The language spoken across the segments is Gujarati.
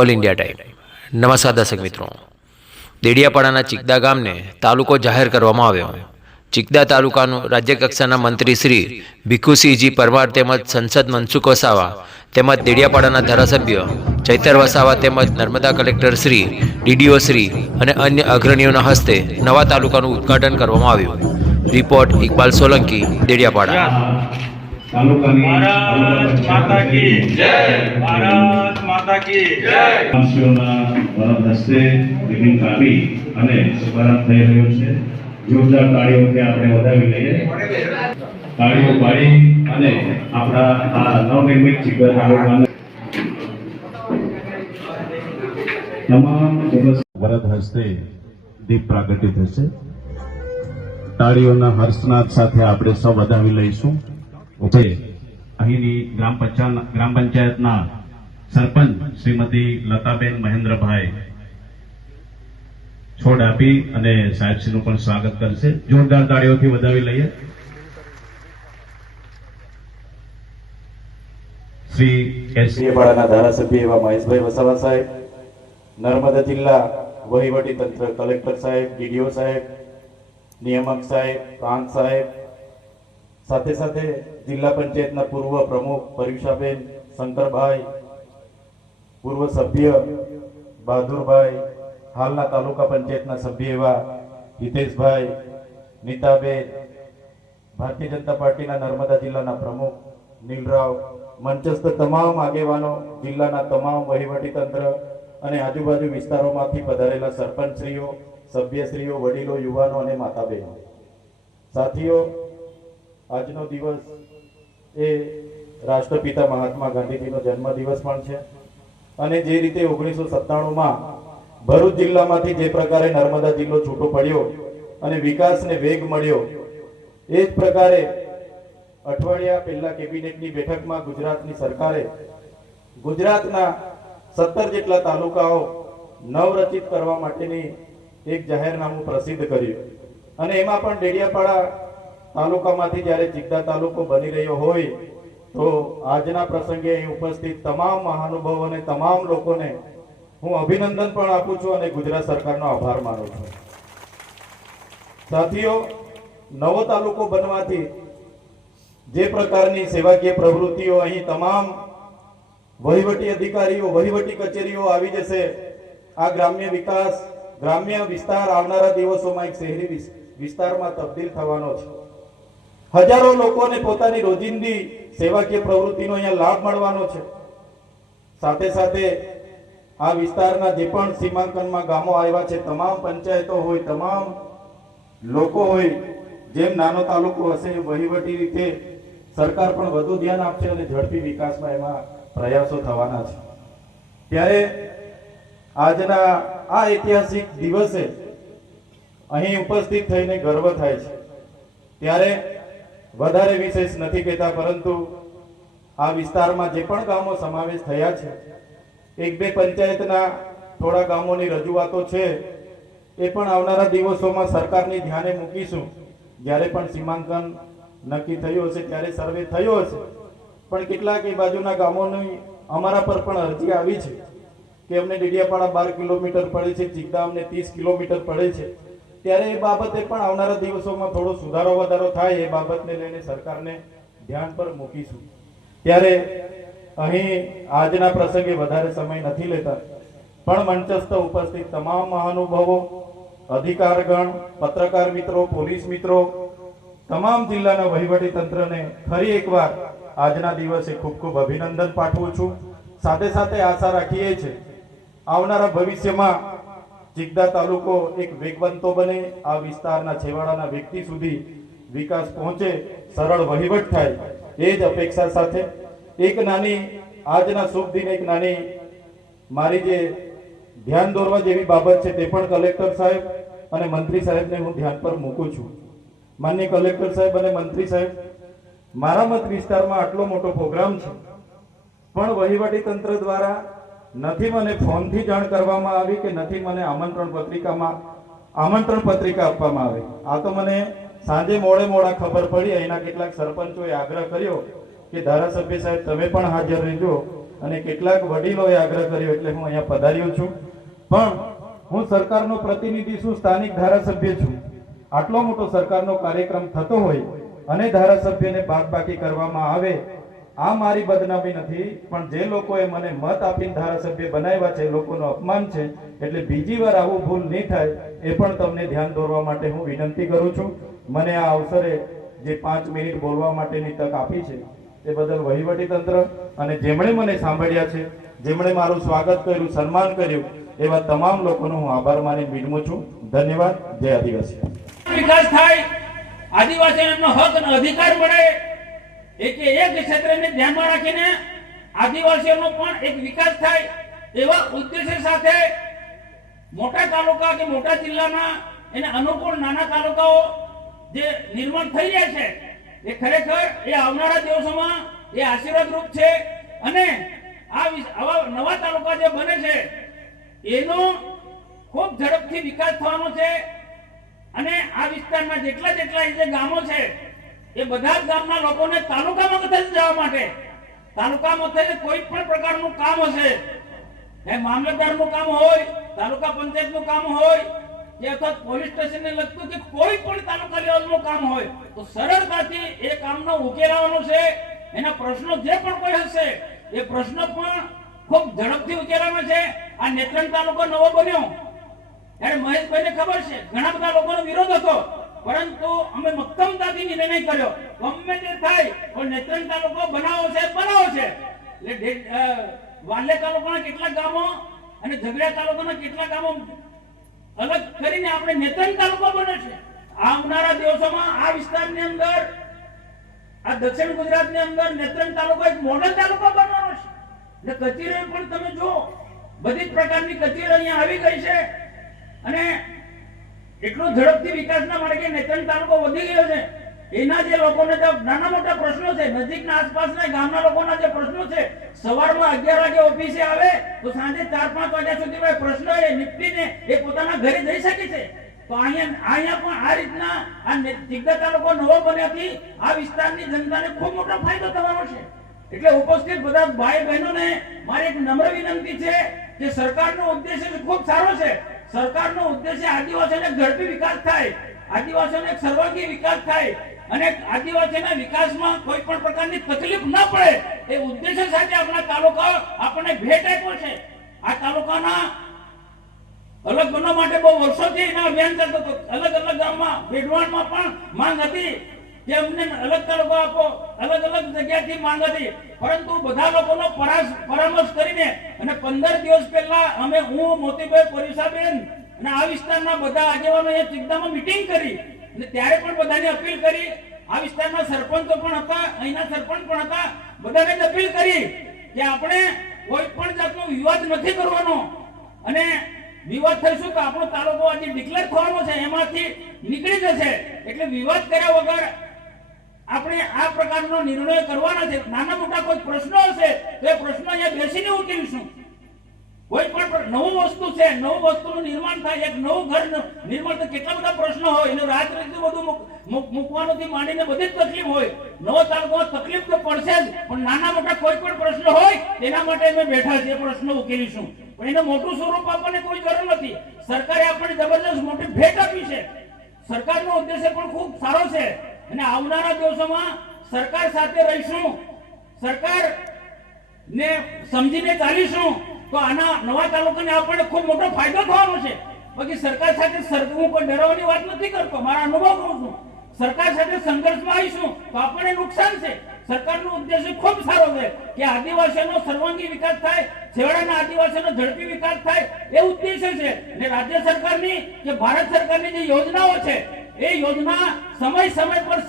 All India time. નમસ્કાર દર્શક મિત્રો, દેડિયાપાડાના ચિકદા ગામને તાલુકો જાહેર કરવામાં આવ્યો। ચિકદા તાલુકાનું રાજ્ય કક્ષાના મંત્રી શ્રી ભીખુસિંહજી પરમાર તેમજ સંસદ મનસુખ વસાવા તેમજ દેડિયાપાડાના ધારાસભ્ય ચૈતર વસાવા તેમજ નર્મદા કલેક્ટર શ્રી, ડીડીઓ શ્રી અને અન્ય અગ્રણીઓના હસ્તે નવા તાલુકાનું ઉદ્ઘાટન કરવામાં આવ્યું। રિપોર્ટ ઇકબાલ સોલંકી, દેડિયાપાડા। भारत माता की जय, भारत माता की जय। વરદ હસ્તે રિબિન કાપી અને શુભારંભ થઈ રહ્યો છે। જોરદાર તાળીઓથી આપણે વધાવી લઈએ। તાળીઓ પાડી અને આપણા આ નવનિર્મિત ચિકદા તાલુકાના તમામ વરદ હસ્તે દીપ પ્રાગટ્ય થશે। તાળીઓના હર્ષનાદ સાથે આપણે સૌ વધાવી લઈશું। અહીંની ગ્રામ પંચાયતના સરપંચ શ્રીમતી લતાબેન મહેન્દ્રભાઈ છોડ આપી અને સાહેબશ્રીનું પણ સ્વાગત કરશે। જોરદાર તાળીઓથી વધાવી લઈએ। શ્રી દેડિયાપાડાના ધારાસભ્ય એવા મહેશભાઈ વસાવા સાહેબ, નર્મદા જિલ્લા વહીવટી તંત્ર કલેક્ટર સાહેબ, ડીડીઓ સાહેબ, નિયામક સાહેબ, પ્રાંત સાહેબ, સાથે સાથે જિલ્લા પંચાયતના પૂર્વ પ્રમુખ પરીક્ષાબેન શંકરભાઈ, પૂર્વ સભ્ય બહાદુરભાઈ, હાલના તાલુકા પંચાયતના સભ્ય એવા હિતેશભાઈ, નીતાબેન, ભારતીય જનતા પાર્ટીના નર્મદા જિલ્લાના પ્રમુખ નીલરાવ, મંચસ્થ તમામ આગેવાનો, જિલ્લાના તમામ વહીવટી તંત્ર અને આજુબાજુ વિસ્તારોમાંથી પધારેલા સરપંચશ્રીઓ, સભ્યશ્રીઓ, વડીલો, યુવાનો અને માતાબહેનો, સાથીઓ, આજનો દિવસ એ રાષ્ટ્રપિતા મહાત્મા ગાંધીજીનો જન્મદિવસ પણ છે અને જે રીતે 1997માં ભરૂચ જિલ્લામાંથી જે પ્રકારે નર્મદા જિલ્લો છૂટો પડ્યો અને વિકાસને વેગ મળ્યો, એ જ પ્રકારે અઠવાડિયા પહેલા કેબિનેટની બેઠકમાં ગુજરાતની સરકારે ગુજરાતના 17 જેટલા તાલુકાઓ નવરચિત કરવા માટેની એક જાહેરનામું પ્રસિદ્ધ કર્યું અને એમાં પણ દેડિયાપાડા તાલુકામાંથી જ્યારે ચિકદા તાલુકો બની રહ્યો હોય તો આજના પ્રસંગે અહીં ઉપસ્થિત તમામ મહાનુભાવો અને તમામ લોકોને હું અભિનંદન પણ આપું છું અને ગુજરાત સરકારનો આભાર માનું છું। સાથીઓ, નવો તાલુકો બનવાથી જે પ્રકારની સેવાકીય પ્રવૃત્તિઓ અહીં તમામ વહીવટી અધિકારીઓ, વહીવટી કચેરીઓ આવી જશે, આ ગ્રામ્ય વિકાસ, ગ્રામ્ય વિસ્તાર આવનારા દિવસોમાં એક શહેરી વિસ્તારમાં તબદીલ થવાનો છે। હજારો લોકોને પોતાની રોજિંદી સેવાકીય પ્રવૃત્તિનો અહીંયા લાભ મળવાનો છે। સાથે સાથે આ વિસ્તારના જે પણ સીમાંકનમાં ગામો આવ્યા છે, તમામ પંચાયતો હોય, તમામ લોકો હોય, જેમ નાનો તાલુકો હશે વહીવટી રીતે સરકાર પણ વધુ ધ્યાન આપશે અને ઝડપી વિકાસમાં એમાં પ્રયાસો થવાના છે। ત્યારે આજના આ ઐતિહાસિક દિવસે અહીં ઉપસ્થિત થઈને ગર્વ થાય છે। ત્યારે વધારે વિશેષ નથી કહેતા, પરંતુ આ વિસ્તારમાં જે પણ ગામો સમાવેશ થયા છે, એક બે પંચાયતના થોડા ગામોની રજૂઆતો છે, એ પણ આવનારા દિવસોમાં સરકારની ધ્યાને મૂકીશું। જ્યારે પણ સીમાંકન નક્કી થયું હશે, ત્યારે સર્વે થયો હશે, પણ કેટલાક એ બાજુના ગામોની અમારા પર પણ અરજી આવી છે કે અમને દેડિયાપાડા 12 કિલોમીટર પડે છે, ચિકદા અમને 30 કિલોમીટર પડે છે। ત્યારે એ બાબતે પણ આવનારા દિવસોમાં થોડો સુધારો વધારો થાય, એ બાબતને લઈને સરકારને ધ્યાન પર મૂકીશું। ત્યારે અહીં આજના પ્રસંગે વધારે સમય નથી લેતા, પણ મંચસ્થ ઉપસ્થિત તમામ મહાનુભાવો, અધિકારગણ, પત્રકાર મિત્રો, પોલીસ મિત્રો, તમામ જિલ્લાના વહીવટી તંત્રને ફરી એકવાર આજના દિવસે ખૂબ ખૂબ અભિનંદન પાઠવું છું। સાથે સાથે આશા રાખીએ છીએ આવનારા ભવિષ્યમાં ચિકદા તાલુકો એક વેગવંતો બને, આ વિસ્તારના છેવાડાના વ્યક્તિ સુધી વિકાસ પહોંચે, સરળ વહીવટ થાય, એ જ અપેક્ષા સાથે એક નાની આજના શુભ દિન એક નાની મારી જે ધ્યાન દોરવા જેવી બાબત છે, તે પણ કલેક્ટર સાહેબ અને મંત્રી સાહેબને હું ધ્યાન પર મૂકું છું। માનનીય કલેક્ટર સાહેબ અને મંત્રી સાહેબ, મારા મત વિસ્તારમાં આટલો મોટો પ્રોગ્રામ છે, પણ વહીવટી તંત્ર દ્વારા નથી મને ફોનથી જાણ કરવામાં આવી કે નથી મને આમંત્રણ પત્રિકા આપવામાં આવી। આ તો મને સાંજે મોડા ખબર પડી। અહીંના કેટલાક સરપંચોએ આગ્રહ કર્યો કે ધારાસભ્ય સાહેબ તમે પણ હાજર રહેજો, અને કેટલાક વડીલોએ આગ્રહ કર્યો એટલે હું અહીંયા પધાર્યો છું. પણ હું સરકારનો પ્રતિનિધિ છું, સ્થાનિક ધારાસભ્ય છું. આટલો મોટો સરકારનો કાર્યક્રમ થતો હોય અને ધારાસભ્યને બાદબાકી કરવામાં આવે, આ મારી બદનામી નથી, પણ જે લોકોએ મને મત આપીને ધારાસભ્ય બનાવ્યા છે એ લોકોનું અપમાન છે. એટલે બીજી વાર આવું ભૂલ નહીં થાય એ પણ તમને ધ્યાન દોરવા માટે હું વિનંતી કરું છું. મને આ અવસરે જે 5 મિનિટ બોલવા માટેની તક આપી છે તે બદલ વહીવટીતંત્ર અને જેમણે મને સાંભળ્યા છે, જેમણે મારું સ્વાગત કર્યું, સન્માન કર્યું, એવા તમામ લોકોનો હું આભાર માની વિનમું છું. ધન્યવાદ. જય આદિવાસી. વિકાસ થાય, આદિવાસીઓનો એમનો હક અને અધિકાર મળે, એક ક્ષેત્રને ધ્યાનમાં રાખીને આદિવાસીઓનો પણ એક વિકાસ થાય એવા ઉદ્દેશ્ય સાથે મોટા તાલુકા કે મોટા જિલ્લાના એને અનુકૂળ નાના તાલુકાઓ જે નિર્માણ થઈ રહ્યા છે એ ખરેખર એ આવનારા દિવસોમાં એ આશીર્વાદરૂપ છે. અને આવા નવા તાલુકા જે બને છે એનો ખૂબ ઝડપથી વિકાસ થવાનો છે. અને આ વિસ્તારના જેટલા જે ગામો છે એ બધા જ ગામના લોકોને તાલુકા મથકે જવા માટે, તાલુકા મથકે કોઈ પણ પ્રકારનું કામ હશે, એ મામલતદારનું કામ હોય, તાલુકા પંચાયતનું કામ હોય કે અથવા પોલીસ સ્ટેશનને લગતું કે કોઈ પણ તાલુકા લેવલનું કામ હોય તો સરળતાથી એ કામનો ઉકેલ આવવાનો છે. એના પ્રશ્નો જે પણ કોઈ હશે એ પ્રશ્નો પણ ખૂબ ઝડપથી ઉકેલવાનો છે. આ નેત્રંગ તાલુકો નવો બન્યો ત્યારે મહેશભાઈને ખબર છે ઘણા બધા લોકોનો વિરોધ હતો, પરંતુ અમે મક્કમતાથી નિર્ણય કર્યો ગમે તે થાય પણ નેત્રંગ તાલુકો બનાવો છે. એટલે વાલે તાલુકાના કેટલાક ગામો અને ઝઘડિયા તાલુકાના કેટલાક ગામો અલગ કરીને આપણે નેત્રંગ તાલુકો બને છે. આવનારા દિવસોમાં આ વિસ્તારની અંદર, આ દક્ષિણ ગુજરાતની અંદર નેત્રંગ તાલુકો એક મોડલ તાલુકો બનવાનો છે. એટલે કચેરીઓ પણ તમે જુઓ, બધી જ પ્રકારની કચેરીઓ અહીંયા આવી ગઈ છે અને એટલો ઝડપથી વિકાસના માર્ગે નેત્રંગ તાલુકો વધી ગયો છે. એના જે લોકોને જે નાના મોટા પ્રશ્નો છે, નજીકના આસપાસના ગામના લોકોના જે પ્રશ્નો છે, સવારમાં 11 વાગે ઓફિસે આવે તો સાંજે 4-5 વાગ્યા સુધી પ્રશ્નો એ નિપટીને એ પોતાના ઘરે જઈ શકે છે. તો અહીંયા પણ આ રીતના આ ચિકદા તાલુકો નવો બન્યાથી આ વિસ્તારની જનતાને ખૂબ મોટો ફાયદો થવાનો છે. એટલે ઉપસ્થિત બધા ભાઈ બહેનોને મારી એક નમ્ર વિનંતી છે કે સરકારનો ઉદ્દેશ્ય ખૂબ સારો છે. સરકારનો ઉદ્દેશ્ય આદિવાસીઓને ઝડપી વિકાસ થાય, આદિવાસીઓને સર્વાંગી વિકાસ થાય અને આદિવાસીના વિકાસમાં કોઈ પણ પ્રકારની તકલીફ ન પડે એ ઉદ્દેશ્ય સાથે આપણા તાલુકા આપણને ભેટ આપ્યો છે. આ તાલુકાના અલગ બનવા માટે બહુ વર્ષોથી એના અભિયાન કરતો હતો. અલગ ગામમાં બેડવાણમાં પણ માંગ હતી કે અમને અલગ તાલુકો આપો, અલગ જગ્યાથી માંગ હતી, પરંતુ બધા લોકોનો પરામર્શ કરીને અને 15 દિવસ પહેલા અમે હું મોતીભાઈ પરિસાબેન અને આ વિસ્તારના બધા આગેવાનો એ ચિકદામાં મીટિંગ કરી અને ત્યારે પણ બધાને અપીલ કરી. આ વિસ્તારના સરપંચો પણ હતા, અહીંના સરપંચ પણ હતા, બધાને જ અપીલ કરી કે આપણે કોઈ પણ જાતનો વિવાદ નથી કરવાનો અને વિવાદ થઈશું તો આપણો તાલુકો આજે ડિક્લેર થવાનો છે એમાંથી નીકળી જશે. એટલે વિવાદ કર્યા વગર આપણે આ પ્રકારનો નિર્ણય કરવાના છે. નાના મોટા કોઈ પ્રશ્નો હશે તો એ પ્રશ્નો અહીંયા બેસીને ઉકેલીશું. કોઈ પણ નવું વસ્તુ છે, નવું વસ્તુનું નિર્માણ થાય, એક નવું ઘર નિર્માણ, તો કેટલા બધા પ્રશ્નો હોય, એનું રાત્રે બધું મૂકવાનોથી માંડીને બધી જ તકલીફ હોય. નવો તાલુકો તકલીફ તો પડશે જ, પણ નાના મોટા કોઈ પણ પ્રશ્નો હોય તેના માટે અમે બેઠા છીએ, પ્રશ્નો ઉકેલીશું. પણ એને મોટું સ્વરૂપ આપવાની કોઈ જરૂર નથી. સરકારે આપણને જબરજસ્ત મોટી ભેટ આપી છે. સરકારનો ઉદ્દેશ્ય પણ ખૂબ સારો છે અને આવનારા દિવસોમાં સરકાર સાથે રહીશું, સરકારને સમજીને ચાલીશું તો આના નવા તાલુકાને આપણને ખૂબ મોટો ફાયદો થવાનો છે. બાકી સરકાર સાથે હું કોઈ ડરવાની વાત નથી કરતો, મારા અનુભવ કરું છું. સરકાર સાથે સંઘર્ષમાં આવીશું તો આપણને નુકસાન છે. સરકારનો ઉદ્દેશ્ય ખૂબ સારો છે કે આદિવાસીઓનો સર્વાંગી વિકાસ થાય, છેવાડાના આદિવાસીઓનો ઝડપી વિકાસ થાય એ ઉદ્દેશ્ય છે. અને રાજ્ય સરકારની કે ભારત સરકારની જે યોજનાઓ છે એ યોજના સમય પર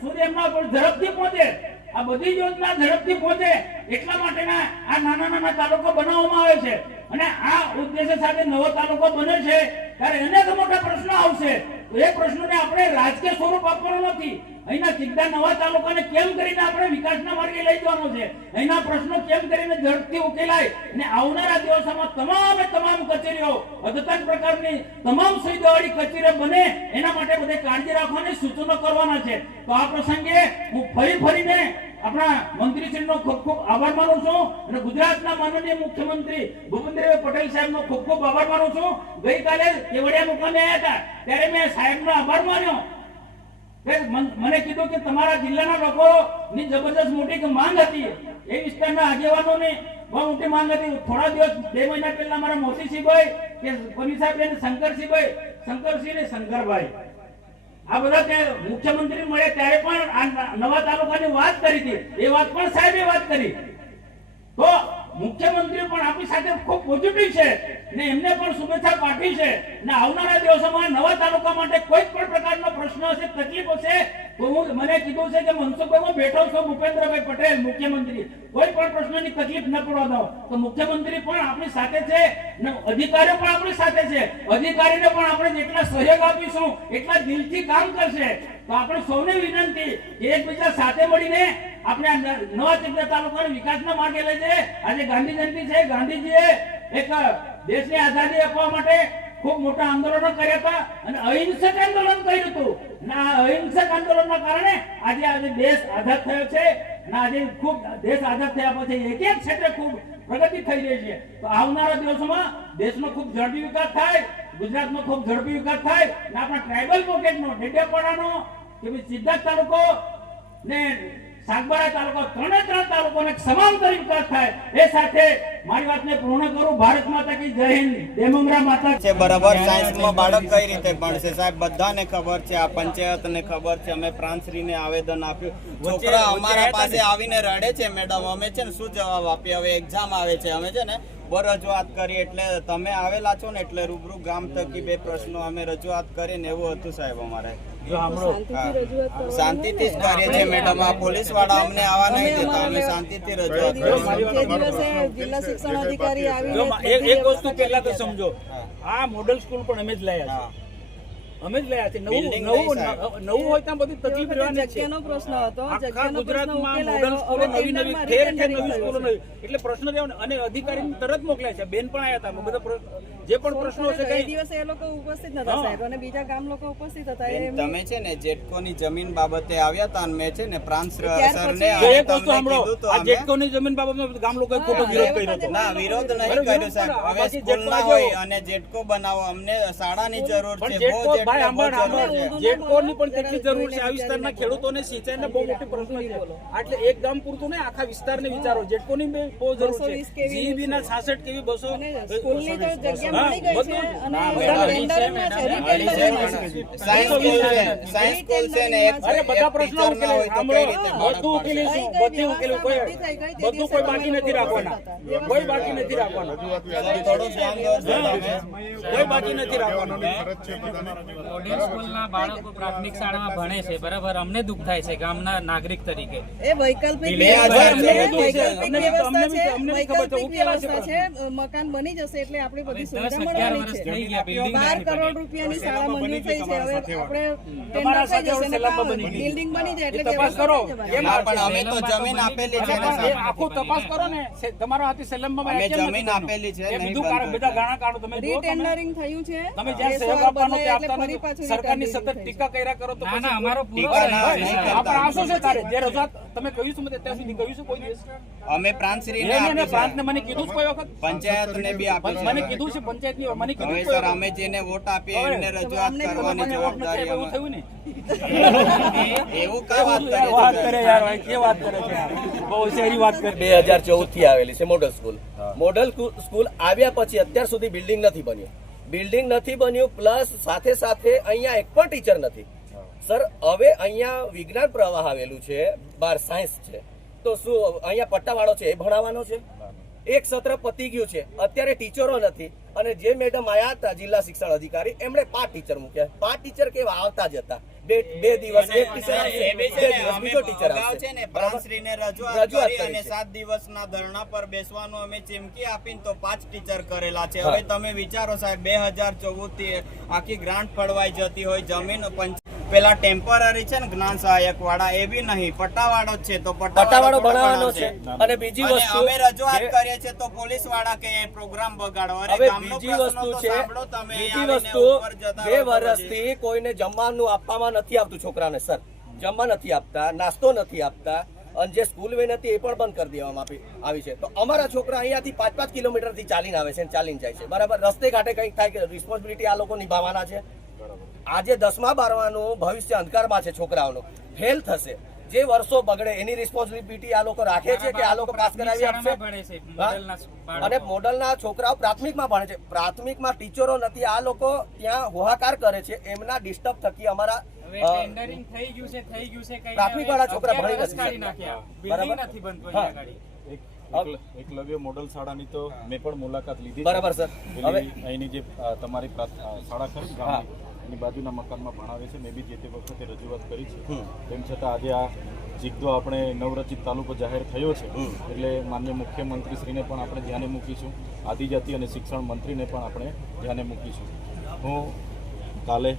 સુધી એમના પર ઝડપથી પહોંચે. આ બધી યોજના ઝડપથી પહોંચે એટલા માટેના આ નાના તાલુકો બનાવવામાં આવે છે. અને આ ઉદ્દેશ્ય સાથે નવો તાલુકો બને છે ત્યારે અનેક મોટા પ્રશ્નો આવશે. તો એ પ્રશ્નોને આપણે રાજકીય સ્વરૂપ આપવાનું નથી. અહીંના ચિકદા નવા તાલુકાને કેમ કરીને આપણે વિકાસના માર્ગે લઈ જવાનો છે, અહીંના પ્રશ્નો કેમ કરીને ઝડપથી ઉકેલાય અને આવનારા દિવસોમાં તમામ કચેરીઓ અદ્યતન પ્રકારની તમામ સુવિધાવાળી કચેરીઓ બને એના માટે બધે કાળજી રાખવાની સૂચનો કરવાના છે. તો આ પ્રસંગે હું ફરીને આપણા મંત્રીશ્રીનો ખૂબ ખૂબ આભાર માનું છું અને ગુજરાતના માનનીય મુખ્યમંત્રી ભૂપેન્દ્રભાઈ પટેલ સાહેબનો ખૂબ ખૂબ આભાર માનું છું. ગઈકાલે કેવડિયા મુકામે આવ્યા હતા ત્યારે મેં સાહેબનો આભાર માન્યો. મને કીધું કે તમારા જિલ્લાના લોકોની જબરદસ્ત મોટી માંગ હતી, એ વિસ્તારના આગેવાનોની બહુ મોટી માંગ હતી. થોડા દિવસ 2 મહિના પહેલા મારા મોતીસિંહભાઈ કે પનિસાબેન શંકરસિંહ ને શંકરભાઈ આ બધા તે મુખ્યમંત્રી મળ્યા ત્યારે પણ આ નવા તાલુકાની વાત કરી હતી. એ વાત પણ સાહેબે વાત કરી. તો મુખ્યમંત્રી પણ આપણી સાથે ખૂબ પોઝિટિવ છે ને એમને પણ શુભેચ્છા પાઠવી છે ને આવનારા દિવસોમાં નવા તાલુકા માટે કોઈ પણ પ્રકારનો પ્રશ્ન હશે, તકલીફ હશે તો મને કીધું છે કે મનસુખભાઈ હું બેઠો છું, ભૂપેન્દ્રભાઈ પટેલ મુખ્યમંત્રી, કોઈ પણ પ્રશ્નની તકલીફ ન પડવા દો. તો મુખ્યમંત્રી પણ આપણી સાથે છે ને અધિકારીઓ પણ આપણી સાથે છે. અધિકારીને પણ આપણે જેટલા સહયોગ આપીશું એટલા દિલથી કામ કરશે. તો આપણે સૌને વિનંતી કે એકબીજા સાથે મળીને આપણે આ નવા ચિત્રા તાલુકાના વિકાસના માર્ગે લઈ જઈએ. આજે ગાંધી જયંતિ છે. ગાંધીજીએ એક દેશને આઝાદી આપવા માટે ખૂબ મોટા આંદોલનો કર્યા હતા અને અહિંસક આંદોલન કર્યું હતું. ના અહિંસક આંદોલનના કારણે આજે દેશ આઝાદ થયો છે. ના આજે ખૂબ દેશ આઝાદ થયા પછી એક એક ક્ષેત્રે ખૂબ પ્રગતિ થઈ રહી છે. તો આવનારા દિવસોમાં દેશનો ખૂબ ઝડપી વિકાસ થાય, ગુજરાતનો ખૂબ ઝડપી વિકાસ થાય ને આપણા ટ્રાઇબલ પોકેટનો ડેડિયાપાડાનો કે ભાઈ સિદ્ધાર્થ તાલુકો ને સાગબારા તાલુકો 3 તાલુકોને સમાંતર વિકાસ થાય. એ સાથે મારી વાતને પૂર્ણ કરું. ભારત માતા કી જય હિન્દ. દેમંગરા માતા છે બરાબર. સાયન્સમાં બાળક કઈ રીતે ભણશે સાહેબ? બધાને ખબર છે, આ પંચાયતને ખબર છે. અમે પ્રાંતશ્રીને આવેદન આપ્યું, છોકરા અમારા પાસે આવીને રડે છે મેડમ. અમે છે ને શું જવાબ આપીએ? હવે એક્ઝામ આવે છે, અમે છે ને રજૂઆત કરી એટલે તમે આવેલા છો ને એટલે રૂબરૂ ગામ થકી 2 પ્રશ્નો અમે રજૂઆત કરીને એવું હતું સાહેબ. અમારે શાંતિથી જ કરીએ છીએ મેડમ. આ પોલીસ વાળા અમને આવવા નહીં દેતા, અમે શાંતિથી રજૂઆત કરીએ. જિલ્લા શિક્ષણ અધિકારી આવી એક વસ્તુ પહેલા તો સમજો, આ મોડલ સ્કૂલ પણ અમે જ લાયા છે. અમે જ લાયા છે. નવું હોય ત્યાં બધી તકલીફ રહેવાની છે. જગ્યાનો પ્રશ્ન હતો. આખા ગુજરાતમાં મોડલ સ્કૂલો નવી ઠેર નવી સ્કૂલો નવી એટલે પ્રશ્ન રહેવાનો અને અધિકારીને તરત મોકલ્યા છે. બેન પણ આવ્યા હતા. બધા જે પણ પ્રશ્નો હશે એ દિવસે એ લોકો ઉપસ્થિત નતા સાહેબ અને બીજા ગામ લોકો ઉપસ્થિત હતા. તમે છે ને જેટકોની જમીન બાબતે આવ્યા હતા અને મેં છે ને પ્રાંત સરને એક વસ્તુ સાંભળો, આ જેટકોની જમીન બાબતમાં ગામ લોકોએ ખોટો વિરોધ કર્યો હતો. ના, વિરોધ નહીં કર્યો સાહેબ. હવે સ્કૂલ ના હોય અને જેટકો બનાવો, અમને શાળાની જરૂર છે. જેટકોની પણ કેટલી જરૂર છે. આ વિસ્તારના ખેડૂતોને સિંચાઈનો બહુ મોટો પ્રશ્ન છે. એટલે એક ગામ પૂરતું નહીં, આખા વિસ્તારને વિચારો. જેટકોની બહુ જરૂર છે. જીબીના 66 કેવી બસો સ્કૂલની તો જગ્યા મળી ગઈ છે અને ટેન્ડરમાં છે, રીટેન્ડરમાં છે. સાયન્સ સ્કૂલ છે ને એક બધા પ્રશ્નો ટીચર ના હોય તો કઈ રીતે બધું ઉકેલીશું. બધું કોઈ બાકી નથી રાખવાના. કોઈ બાકી નથી રાખવાનું. થોડું ધ્યાન દો કોઈ બાકી નથી રાખવાનું. મોડેલ સ્કૂલના બાળકો પ્રાથમિક શાળામાં ભણે છે, બરાબર. અમને દુઃખ થાય છે ગામના નાગરિક તરીકે. એ વૈકલ્પિક વ્યવસ્થા છે. મકાન બની જશે એટલે આપણી બધી સુવિધા મળવાની છે. 12 કરોડ રૂપિયાની શાળા મંજૂર થઈ છે. હવે આપણે ટેન્ડર થઈ જશે ને બિલ્ડિંગ બની જાય એટલે તપાસ કરો. પણ અમે તો જમીન આપેલી છે ને સાહેબ. આખું તપાસ કરો ને. તમારો હાથી સેલમમાં અમે જમીન આપેલી છે. બધા ગાણા કાઢો. તમે રીટેન્ડરિંગ થયું છે. તમે જ્યાં સહયોગ આપવાનો તે આપતા નથી. સરકારની સતત ટીકા કર્યા કરો તો ના, અમારો પૂરો આપણે આવશો છે તારે જે રજૂઆત તમે કહ્યું છે ત્યાં સુધી કહ્યું છે કોઈ દિવસ અમે પ્રાંતશ્રીને ને પ્રાંતને મને કીધું છે કોઈ વખત પંચાયતને બી આપી છે. મને કીધું છે પંચાયતની મને કીધું હવે છે સર અમે જેને વોટ આપીએ એમને રજૂઆત કરવાની જવાબદારી એવું અમે. થયું ને એવું કઈ વાત વાત કરી? કરે યાર ભાઈ, કે વાત કરે છે યાર. બહુ શહેરી વાત કરે. 2014 થી આવેલી છે મોડલ સ્કૂલ. મોડલ સ્કૂલ આવ્યા પછી અત્યાર સુધી બિલ્ડિંગ નથી બન્યું. બિલ્ડિંગ નથી બન્યું પ્લસ સાથે સાથે અહીંયા એક પણ ટીચર નથી. સર હવે અહીંયા વિજ્ઞાન પ્રવાહ આવેલું છે, બાર સાયન્સ છે, તો શું અહીંયા પટ્ટાવાળો છે એ ભણાવવાનો છે? એક સત્ર પતી ગયું છે, અત્યારે ટીચરો નથી. અને જે મેડમ આયા હતા જિલ્લા શિક્ષણ અધિકારી, એમણે 5 ટીચર મૂક્યા. 5 ટીચર કેવા આવતા જ હતા. બે દિવસ એક ટીચર આવશે, 2 દિવસ બીજો ટીચર આવશે. છે ને પ્રાંતશ્રીને રજૂઆત કરી અને 7 દિવસના ધરણા પર બેસવાનું અમે ચીમકી આપીને તો 5 ટીચર કરેલા છે. હવે તમે વિચારો સાહેબ, 2014 થી આખી ગ્રાન્ટ ફળવાઈ જતી હોય, જમીન પેલા ટેમ્પરરી છે ને જ્ઞાન સહાયક વાળા એ બી નહીં, પટ્ટાવાળો જ છે તો પટ્ટાવાળો બનાવવાનો છે. અને બીજી વસ્તુ અમે રજૂઆત કરીએ છીએ તો પોલીસ વાળા કે પ્રોગ્રામ બગાડો. અરે બીજી વસ્તુ છે, બીજી વસ્તુ 2 વર્ષથી કોઈને જમવાનું આપવામાં નથી આવતું છોકરાને. સર જમવા નથી આપતા, નાસ્તો નથી આપતા. અને જે સ્કૂલ વેન હતી એ પણ બંધ કરી દેવામાં આવી છે. તો અમારા છોકરા અહીંયાથી 5-5 કિલોમીટરથી ચાલીને આવે છે અને ચાલીને જાય છે. બરાબર, રસ્તે ઘાટે કંઈક થાય કે રિસ્પોન્સિબિલિટી આ લોકો નિભાવવાના છે. આજે 10મા 12માનું ભવિષ્ય અંધકારમાં છે, છોકરાઓનું ફેલ થશે. જે વર્ષો બગડે એની રિસ્પોન્સિબિલિટી આ લોકો રાખે છે કે આ લોકો પાસ કરાવી આપશે? અને મોડલના છોકરાઓ પ્રાથમિકમાં ભણે છે, પ્રાથમિકમાં ટીચરો નથી, આ લોકો ત્યાં હોહાકાર કરે છે. એમના ડિસ્ટર્બ થકી અમારા પ્રાથમિક વાળા છોકરા ભણી નથી. બરાબર, એકલવ્ય મોડલ શાળાની તો મેં પણ મુલાકાત લીધી. બરાબર સર. હવે અહીંની જે તમારી શાળા ખરી ગામની, એની બાજુના મકાનમાં ભણાવે છે. મેં બી જે તે વખતે રજૂઆત કરી છે. તેમ છતાં આજે આ ચિકદો આપણે નવરચિત તાલુકો જાહેર થયો છે એટલે માનનીય મુખ્યમંત્રીશ્રીને પણ આપણે ધ્યાને મૂકીશું, આદિજાતિ અને શિક્ષણ મંત્રીને પણ આપણે ધ્યાને મૂકીશું. હું કાલે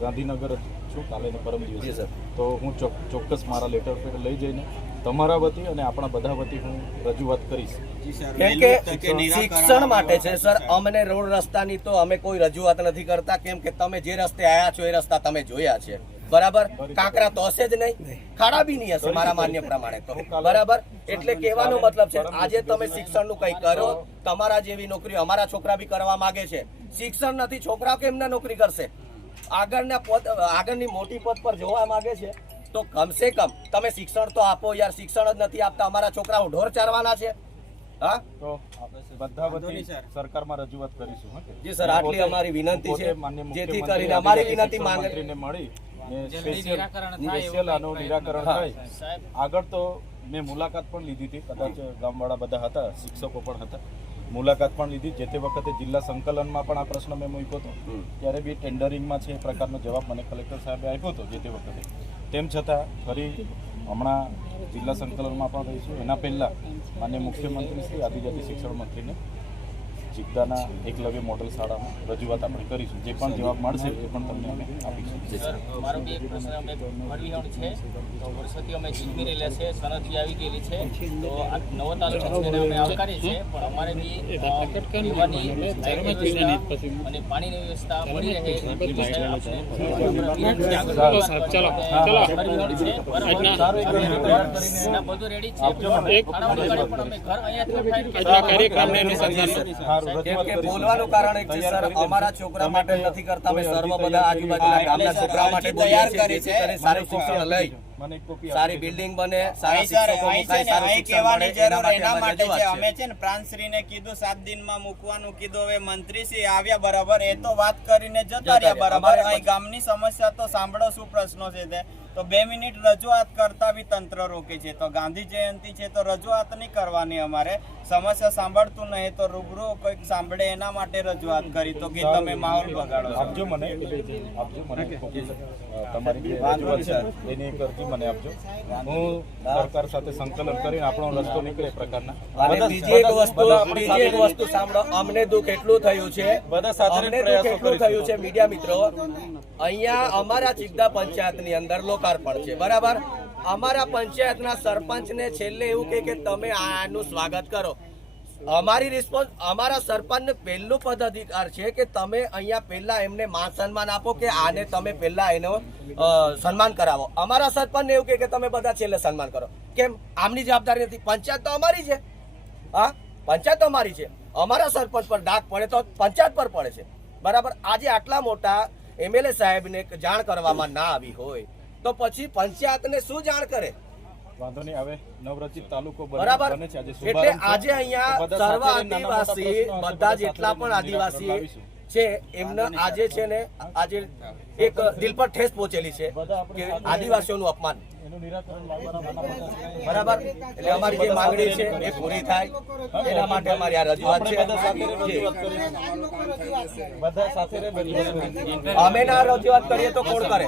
ગાંધીનગર છું, કાલે ને પરમ દિવસે, તો હું ચોક્કસ મારા લેટર પેડ લઈ જઈને તમારા વતી અને આપણા બધા વતી હું રજૂઆત કરીશ. કેમ કે શિક્ષણ માટે છે સર. અમને રોડ રસ્તાની તો અમે કોઈ રજૂઆત નથી કરતા, કેમ કે તમે જે રસ્તે આયા છો એ રસ્તા તમે જોયા છે. બરાબર, કાંકરા તો હશે જ નહીં, ખાડા બી નહીં હશે મારા માન્ય પ્રમાણે તો. બરાબર, એટલે કહેવાનો મતલબ છે આજે તમે શિક્ષણનું કંઈ કરો. તમારા જેવી નોકરી અમારા છોકરા બી કરવા માંગે છે. શિક્ષણ નથી, છોકરાઓ કેમ ના નોકરી કરશે? આગળની મોટી પદ પર જોવા માંગે છે તો કમસે કમ તમે શિક્ષણ તો આપો યાર. શિક્ષણ જ નથી આપતા, અમારા છોકરાઓ ઢોર ચારવાના છે. હા, તો બધા વતી સરકારમાં રજૂઆત કરીશું. જી સર, આટલી અમારી વિનંતી છે, જેથી કરીને અમારી વિનંતી મંત્રીને મળી સ્પેશિયલ આનું નિરાકરણ થાય. આગળ તો મેં મુલાકાત પણ લીધી હતી, કદાચ ગામવાળા બધા હતા, શિક્ષકો પણ હતા, મુલાકાત પણ લીધી. જે તે વખતે જિલ્લા સંકલનમાં પણ આ પ્રશ્ન મેં મૂક્યો હતો, ત્યારે બી ટેન્ડરિંગમાં છે એ પ્રકારનો જવાબ મને કલેક્ટર સાહેબે આપ્યો હતો જે તે વખતે. તેમ છતાં ફરી હમણાં જિલ્લા સંકલનમાં પણ રહીશું. એના પહેલાં માન્ય મુખ્યમંત્રી શ્રી આદિજાતિ શિક્ષણ મંત્રીને ચિકદાના એકલવ્ય મોડલ શાળામાં રજૂઆત આપણે કરીશું. જે પણ જવાબ મળશે એ પણ તમને અમે આપીશું. મારો બી એક પ્રશ્ન અમે ભરવિહણ છે, તો વર્ષોથી અમે જીતવી રહેલા છે, સનદી આવી ગયેલી છે, તો આ નવો તાલુકો છે અમે આવકારીએ છીએ, પણ અમારે બી પીવાની અને પાણીની વ્યવસ્થા મળી રહે બધું રેડી છે. બોલવાનું કારણ એક છે સર, અમારા છોકરા માટે નથી કરતા, અમે સર્વ બધા આજુબાજુના ગામના છોકરા માટે તૈયાર કરી છે. સારું શિક્ષણ લઈ સારી બિલ્ડિંગ બને, સારા શિક્ષકો મુકાય, સારું શિક્ષણ મળે, એના માટે છે. અમે છે ને પ્રાંતશ્રીને કીધું 7 દિનમાં મૂકવાનું કીધું. હવે મંત્રીશ્રી આવ્યા બરાબર, એ તો વાત કરીને જતા રહ્યા બરાબર. અહીં ગામની સમસ્યા તો સાંભળો શું પ્રશ્નો છે તે તો 2 મિનિટ રજૂઆત કરતા બી તંત્ર રોકે છે. તો ગાંધી જયંતિ છે તો રજૂઆત નહીં કરવાની, અમારે સમસ્યા સાંભળતું નહીં તો રૂબરૂ કોઈક સાંભળે એના માટે રજૂઆત કરી. તો કે તમે માહોલ બગાડો છો. આપજો મને તમારી જે રજૂઆત છે એની એક અરજી મને આપજો. હું સરકાર સાથે સંકલન કરીને આપણો રસ્તો નીકળે પ્રકારના. અને બીજી એક વસ્તુ સાંભળો, અમને દુઃખ એટલું થયું છે, બધા સાથે એટલું થયું છે મીડિયા મિત્રો, અહીંયા અમારા ચિકદા પંચાયતની અંદર લોકાર્પણ છે. બરાબર, અમારા પંચાયતના સરપંચને છેલ્લે એવું કે તમે આનું સ્વાગત કરો. અમારી રિસ્પોન્સ, અમારા સરપંચને પહેલું પદ અધિકાર છે કે તમે અહીંયા પહેલા એમને માન સન્માન આપો, કે આને તમે પહેલા એનો સન્માન કરાવો. અમારા સરપંચને એવું કે તમે બધા છેલ્લે સન્માન કરો. કેમ? આમની જવાબદારી નથી. પંચાયત તો અમારી છે. હા, પંચાયત તો અમારી છે. અમારા સરપંચ પર ડાઘ પડે તો પંચાયત પર પડે છે. બરાબર, આજે આટલા મોટા MLA સાહેબને જાણ કરવામાં ના આવી હોય તો પછી પંચાયતને શું જાણ કરે? વાંધો નહીં, હવે નવરચિત તાલુકો બરાબર. એટલે આજે અહીંયા સર્વ આદિવાસી બધા જેટલા પણ આદિવાસી છે એમને આજે છે ને આજે એક દિલ પર ઠેસ પહોંચેલી છે કે આદિવાસીઓનું અપમાન. બરાબર, એટલે અમારી જે માંગણી છે એ પૂરી થાય એના માટે અમારી આ રજૂઆત છે. અમે ના રજૂઆત કરીએ તો કોણ કરે?